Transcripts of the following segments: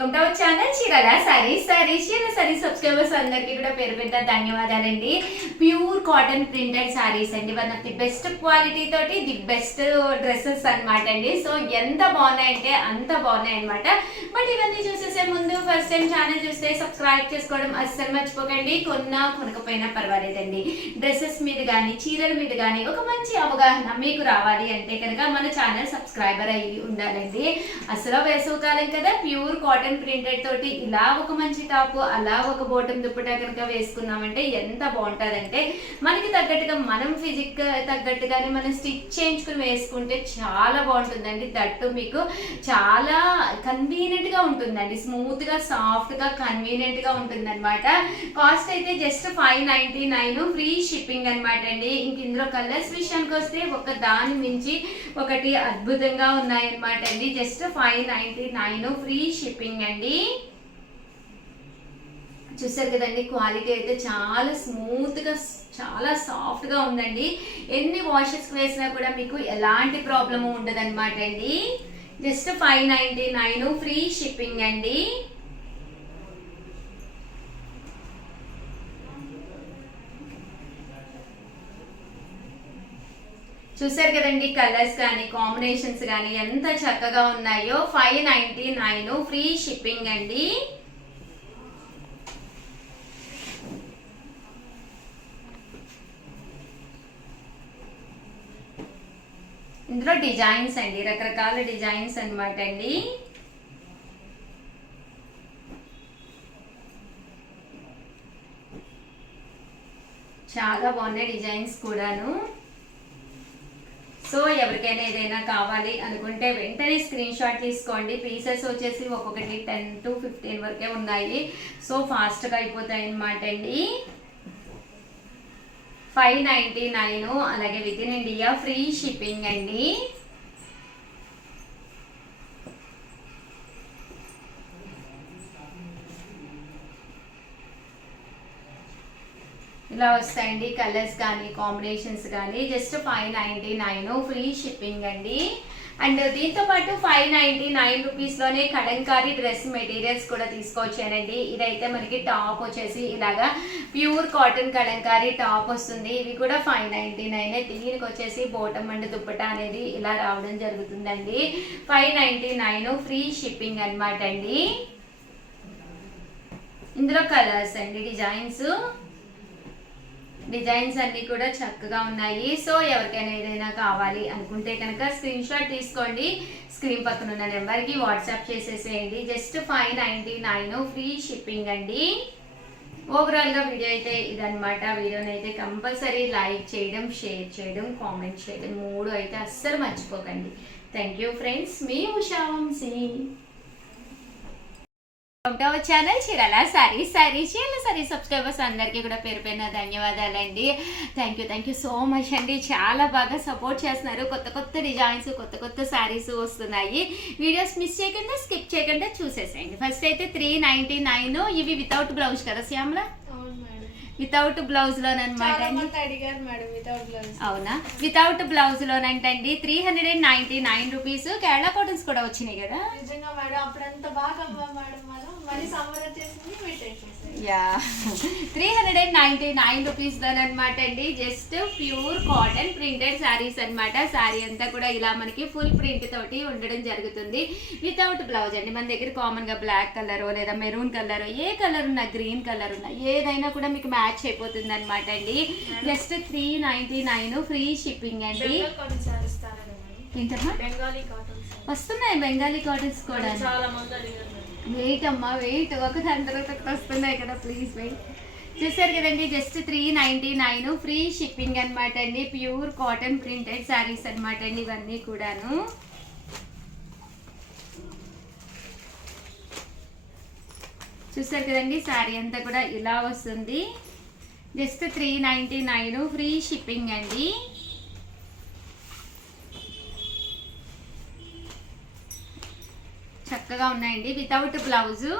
Welcome to our channel Chirala saris subscribers అందరికీ కూడా పేరు పెద్ద ధన్యవాదాలండి. ప్యూర్ కాటన్ ప్రింటెడ్ సారీస్ అండి, one of the best quality తోటి ది బెస్ట్ డ్రెస్సెస్ అనమాట అండి. సో ఎంత బాగున్నాయంటే అంత బాగున్నాయి అనమాట. బట్ ఇవన్నీ చూసేసే ముందు ఫస్ట్ టైం ఛానల్ చూస్తే సబ్స్క్రైబ్ చేసుకోవడం అస్సలు మర్చిపోకండి. కొనకపోయినా పర్వాలేదండి. డ్రెస్సెస్ మీద కానీ చీరల మీద కానీ ఒక మంచి అవగాహన మీకు రావాలి అంటే కనుక మన ఛానల్ సబ్స్క్రైబర్ అయ్యి ఉండాలండి. అసలు వేసవకాలం కదా, ప్యూర్ కాటన్ ప్రింటెడ్ తోటి ఇలా ఒక మంచి టాప్, అలా ఒక బోటం దుప్పటా కనుక వేసుకున్నామంటే ఎంత బాగుంటుందంటే మనకి తగ్గట్టుగా మనం ఫిజిక్ తగ్గట్టుగానే మనం స్టిచ్ చేయించుకుని వేసుకుంటే చాలా బాగుంటుందండి. దట్టు మీకు చాలా కన్వీనియంట్ గా ఉంటుందండి, స్మూత్ గా సాఫ్ట్ గా కన్వీనియంట్ గా ఉంటుంది అనమాట. కాస్ట్ అయితే జస్ట్ 599, ఫ్రీ షిప్పింగ్ అనమాట అండి. ఇంక ఇందులో కలర్స్ విషయానికి వస్తే ఒక దాని మించి ఒకటి అద్భుతంగా ఉన్నాయన్నమాట అండి. జస్ట్ 599 ఫ్రీ షిప్పింగ్ అండి. చూసారు కదండి, క్వాలిటీ అయితే చాలా స్మూత్ గా చాలా సాఫ్ట్ గా ఉందండి. ఎన్ని వాషెస్ వేసినా కూడా మీకు ఎలాంటి ప్రాబ్లమ్ ఉండదు అనమాట అండి. జస్ట్ 599 ఫ్రీ షిప్పింగ్ అండి. చూసారు కదండి, కలర్స్ కానీ కాంబినేషన్స్ కానీ ఎంత చక్కగా ఉన్నాయో. 599 ఫ్రీ షిప్పింగ్ అండి. ఇందులో డిజైన్స్ అండి, రకరకాల డిజైన్స్ అన్నమాట అండి. చాలా బాగున్నాయి డిజైన్స్ కూడాను. సో ఎవరికైనా ఏదైనా కావాలి అనుకుంటే వెంటనే స్క్రీన్ షాట్ తీసుకోండి. పీసెస్ వచ్చేసి ఒక్కొక్కటి 10 to 15 వరకే ఉన్నాయి. సో ఫాస్ట్గా అయిపోతాయి అన్నమాట అండి. 599, అలాగే with in India free shipping అండి. ఇలా వస్తాయండి కలర్స్ కానీ కాంబినేషన్స్ కానీ. జస్ట్ 599 ఫ్రీ షిప్పింగ్ అండి. అండ్ దీంతో పాటు 599 రూపీస్లోనే కలంకారీ డ్రెస్ మెటీరియల్స్ కూడా తీసుకొచ్చానండి. ఇదైతే మనకి టాప్ వచ్చేసి ఇలాగా ప్యూర్ కాటన్ కలంకారీ టాప్ వస్తుంది. ఇవి కూడా 599. దీనికి వచ్చేసి బోటం అండ్ దుప్పటా అనేది ఇలా రావడం జరుగుతుందండి. 599 ఫ్రీ షిప్పింగ్ అనమాట అండి. ఇందులో కలర్స్ అండి, డిజైన్స్ అన్ని కూడా చక్కగా ఉన్నాయి. సో ఎవరికైనా ఏదైనా కావాలి అనుకుంటే కనుక స్క్రీన్ షాట్ తీసుకోండి, స్క్రీన్ పక్కన ఉన్న నెంబర్కి వాట్సాప్ చేసేసేయండి. జస్ట్ 599 ఫ్రీ షిప్పింగ్ అండి. ఓవరాల్గా వీడియో అయితే ఇదనమాట. వీడియోని అయితే కంపల్సరీ లైక్ చేయడం, షేర్ చేయడం, కామెంట్ చేయడం 3 అయితే అస్సలు మర్చిపోకండి. థ్యాంక్ యూ ఫ్రెండ్స్, మీ Usha Vamsi. Channel Chirala sorry subscribers అందరికీ కూడా పేరు పైన ధన్యవాదాలండి. థ్యాంక్ యూ సో మచ్ అండి. చాలా బాగా సపోర్ట్ చేస్తున్నారు. కొత్త డిజైన్స్, కొత్త శారీస్ వస్తున్నాయి. వీడియోస్ మిస్ చేయకుండా, స్కిప్ చేయకుండా చూసేసేయండి. ఫస్ట్ అయితే 399. ఇవి వితౌట్ బ్లౌజ్ కదా శ్యామల? వితౌట్ బ్లౌజ్ లోనమాట. అవునా, వితౌట్ బ్లౌజ్ లోనంటండి 399 రూపీస్. కేరళ కాటన్స్ కూడా వచ్చినాయి కదా. నిజంగా మేడం, అప్పుడంతా బాగా మేడం మళ్ళీ సమ్మర్ వచ్చేసింది. యా, 399 రూపీస్ అనమాట అండి. Just pure cotton printed saris అనమాట. శారీ అంతా కూడా ఇలా మనకి ఫుల్ ప్రింట్ తోటి ఉండడం జరుగుతుంది. వితౌట్ బ్లౌజ్ అండి. మన దగ్గర కామన్ గా బ్లాక్ కలర్ లేదా మెరూన్ కలర్, ఏ కలర్ ఉన్నా, గ్రీన్ కలర్ ఉన్నా, ఏదైనా కూడా మీకు మ్యాచ్ అయిపోతుంది అనమాట అండి. జస్ట్ 399 ఫ్రీ షిప్పింగ్ అండి. ఏంటమ్మా వస్తున్నాయి బెంగాలీ కాటన్స్ కూడా. వెయిట్ అమ్మా, వెయిట్. ఒక దాని తర్వాత వస్తున్నాయి కదా, ప్లీజ్ వెయిట్. చూసారు కదండి, జస్ట్ 399 ఫ్రీ షిప్పింగ్ అనమాట అండి. ప్యూర్ కాటన్ ప్రింటెడ్ శారీస్ అనమాట అండి ఇవన్నీ కూడాను. చూసారు కదండి, శారీ అంతా కూడా ఇలా వస్తుంది. జస్ట్ 399 ఫ్రీ షిప్పింగ్ అండి. చక్కగా ఉన్నాయండి, వితౌట్ బ్లౌజు.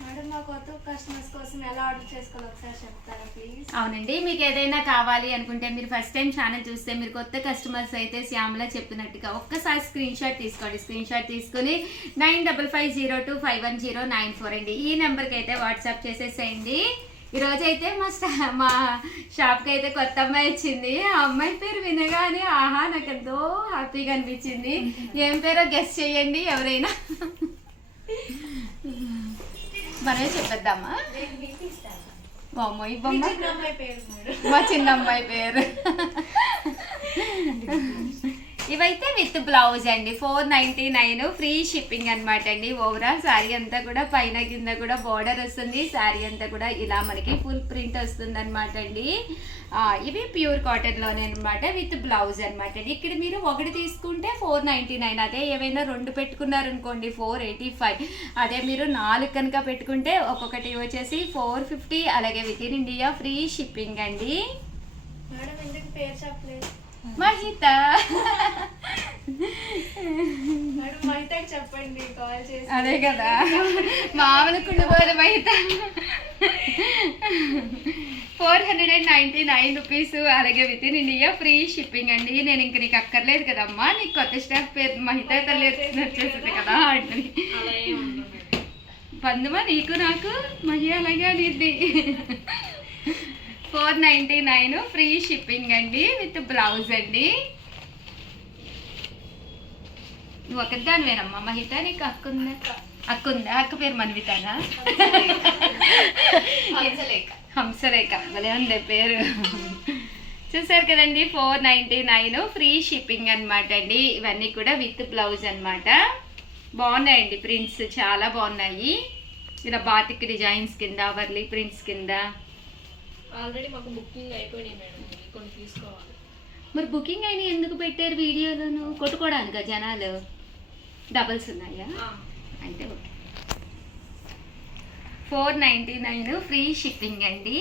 మేడం మా కొత్త కస్టమర్స్ కోసం ఎలా ఆర్డర్ చేసుకోవాలో ఒకసారి చెప్తారా ప్లీజ్? అవునండి, మీకు ఏదైనా కావాలి అనుకుంటే మీరు ఫస్ట్ టైం ఛానల్ చూస్తే మీరు కొత్త కస్టమర్స్ అయితే శ్యామల చెప్పినట్టుగా ఒక్కసారి స్క్రీన్ షాట్ తీసుకోండి. స్క్రీన్ షాట్ తీసుకుని 9550251094 అండి ఈ నెంబర్కి అయితే వాట్సాప్ చేసేసేయండి. ఈరోజు అయితే మా షాప్కి అయితే కొత్త అమ్మాయి వచ్చింది. ఆ అమ్మాయి పేరు వినగానే ఆహా నాకు ఎంతో హ్యాపీగా అనిపించింది. ఏం పేరో గెస్ట్ చేయండి ఎవరైనా. మనమే చెప్పేద్దామా? మా చిన్న అమ్మాయి పేరు. ఇవైతే విత్ బ్లౌజ్ అండి 499 ఫ్రీ షిప్పింగ్ అనమాట అండి. ఓవరాల్ శారీ అంతా కూడా పైన కింద కూడా బార్డర్ వస్తుంది. శారీ అంతా కూడా ఇలా మనకి ఫుల్ ప్రింట్ వస్తుంది అనమాట అండి. ఇవి ప్యూర్ కాటన్లోనే అనమాట విత్ బ్లౌజ్ అనమాట అండి. ఇక్కడ మీరు ఒకటి తీసుకుంటే 499, అదే ఏవైనా రెండు పెట్టుకున్నారనుకోండి 485, అదే మీరు 4 కనుక పెట్టుకుంటే ఒక్కొక్కటి వచ్చేసి 450. అలాగే with in India free shipping అండి. మేడం ఎందుకు పేరు చెప్పలేదు? మహిత. మేడం మహితకి చెప్పండి కాల్ చేసి. అదే కదా మామూలు కుండిపోయిన మహిత. 499 రూపీస్. అలాగే with in India free shipping అండి. నేను ఇంక నీకు అక్కర్లేదు కదమ్మా, నీకు కొత్త స్టాఫ్ పేరు మహిత తల్లి వచ్చేసింది కదా అంటే పందుమా నీకు నాకు మహి అలాగే అనేది. 499 ఫ్రీ షిప్పింగ్ అండి విత్ బ్లౌజ్ అండి. నువ్వు ఒకదానివేనమ్మా మహిత, నీకు అక్కుందా? అక్కుందా? అక్క పేరు మన్వితానా? హంసలేఖ భలే ఉంది పేరు. చూసారు కదండి 499 ఫ్రీ షిప్పింగ్ అనమాట అండి. ఇవన్నీ కూడా విత్ బ్లౌజ్ అనమాట. బాగున్నాయండి ప్రింట్స్, చాలా బాగున్నాయి. ఇలా బాతిక్ డిజైన్స్ కింద, వర్లీ ప్రింట్స్ కింద. ఆల్రెడీ మాకు బుకింగ్ అయిపోయింది మేడం, కొన్ని తీసుకోవాలి. మరి బుకింగ్ అయినా ఎందుకు పెట్టారు వీడియోలను? కొట్టుకోవడానికా జనాలు? డబల్స్ ఉన్నాయా? అయితే ఓకే. 499 ఫ్రీ షిప్పింగ్ అండి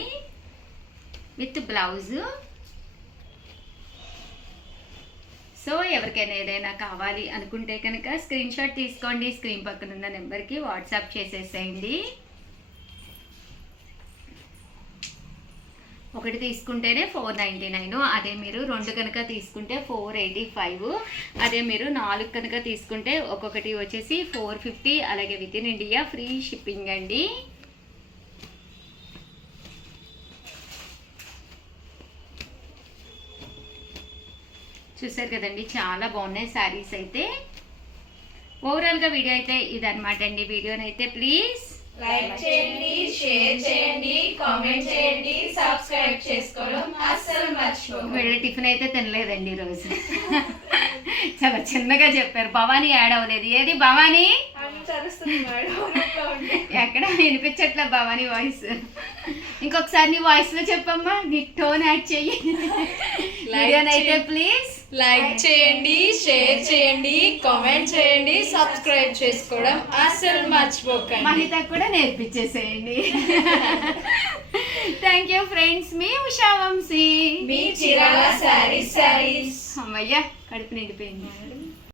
విత్ బ్లౌజు. సో ఎవరికైనా ఏదైనా కావాలి అనుకుంటే కనుక స్క్రీన్ షాట్ తీసుకోండి. స్క్రీన్ పక్కన ఉన్న నెంబర్కి వాట్సాప్ చేసేసేయండి. ఒకటి తీసుకుంటేనే 499, అదే మీరు రెండు కనుక తీసుకుంటే 485, అదే మీరు 4 కనుక తీసుకుంటే ఒక్కొక్కటి వచ్చేసి 450. అలాగే with in India free shipping అండి. చూసారు కదండి చాలా బాగున్నాయి శారీస్ అయితే. ఓవరాల్గా వీడియో అయితే ఇదన్నమాట అండి. వీడియోనైతే ప్లీజ్ లైక్ చేయండి, షేర్ చేయండి, కామెంట్ చేయండి, సబ్స్క్రైబ్ చేసుకోవడం అస్సలు మర్చిపోకండి. వీళ్ళ టిఫిన్ అయితే తినలేదండి ఈరోజు. చాలా చిన్నగా చెప్పారు. భవానీ యాడ్ అవ్వలేదు. ఏది భవానీ? ఎక్కడ వినిపించట్లే భవానీ వాయిస్. ఇంకొకసారి నీ వాయిస్ లో చెప్పమ్మా, నీ టోన్ యాడ్ చెయ్యి. వీడియోనైతే ప్లీజ్ లైక్ చేయండి, షేర్ చేయండి, కామెంట్ చేయండి, సబ్స్క్రైబ్ చేసుకోవడం అస్సలు మర్చిపోకండి. మహిత కూడా నేర్పించేసేయండి. Thank you friends. మీ ఉషా వంశీ, మీ చీరాల శారీస్. అమ్మయ్యా కడుపు నిండిపోయింది.